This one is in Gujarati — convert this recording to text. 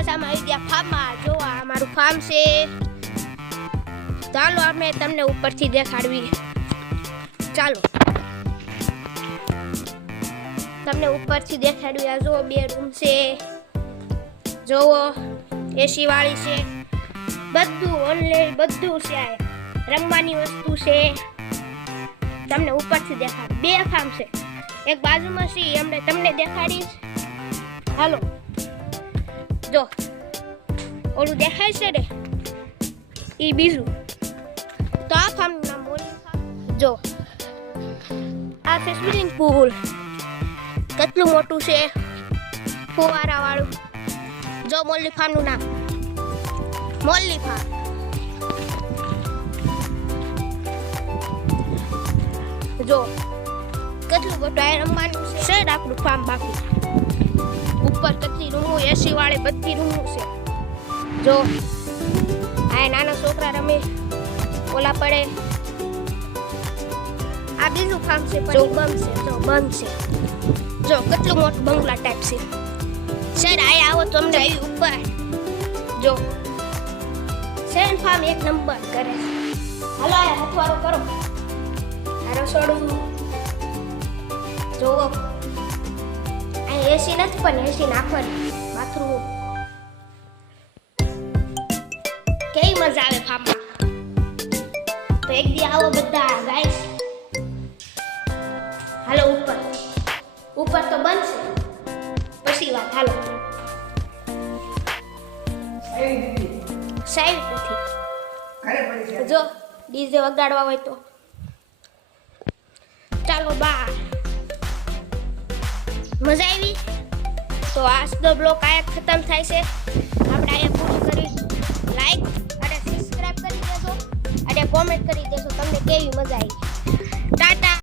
પાછામાં આવી ગયા ફાર્મમાં. જો આ અમારું ફાર્મ છે. ચાલો આપણે તમને ઉપરથી દેખાડવી. ચાલો તમને ઉપરથી દેખાડવી. આ જો 2 રૂમ છે. જોવો એસી વાળી છે. બધું ઓનલાઈન બધું છે. આ રમવાની વસ્તુ છે. તમને ઉપરથી દેખાડ. 2 ફાર્મ છે. એક બાજુમાં છે એમને તમને દેખાડીશ. હાલો જો ઓલું દેખાય છે ને એ બીજું. તો આ ફાર્મનું નામ મોલી ફાર્મ. જો આ છે સ્વિમિંગ પૂલ. કેટલું મોટું છે ફુવારા વાળું. જો મોલી ફાર્મનું નામ મોલી ફાર્મ. જો કેટલું મોટું આ રમવાનું છે. શેડ આપણું ફાર્મ બાકી. ઉપર કેટલી રૂમો એસી વાળી બધી રૂમો છે. જો આ નાના છોકરા રમે ઓલા પડે. આ બીજું ફાર્મ છે પણ બંધ છે. જો બંધ છે. જો કેટલું મોટું બંગલા ટાઈપ છે. શેડ આયા આવો તમને આવી ઉપર. જો શેડ ફાર્મ 1 નંબર કરે. હાલો આ હથવારો કરો. આ રસોડું જો એસી નથી પણ એસી નાખવાની. બાથરૂમ કેવી મજા આવે ફાર્મમાં. તો એક દી આવો બધા ગાઈસ. હાલો ઉપર. ઉપર તો બંધ છે પછી વાત. હાલો સાઈડ નથી. જો ડીજે વગાડવા હોય તો ચાલો બહાર. મજા આવી. તો આજનો બ્લોગ આયા ખતમ થાય છે. આપણે આયા પૂરું કરી. લાઈક અને સબસ્ક્રાઇબ કરી દેજો અને કોમેન્ટ કરી દેજો તમને કેવી મજા આવી. ટાટા.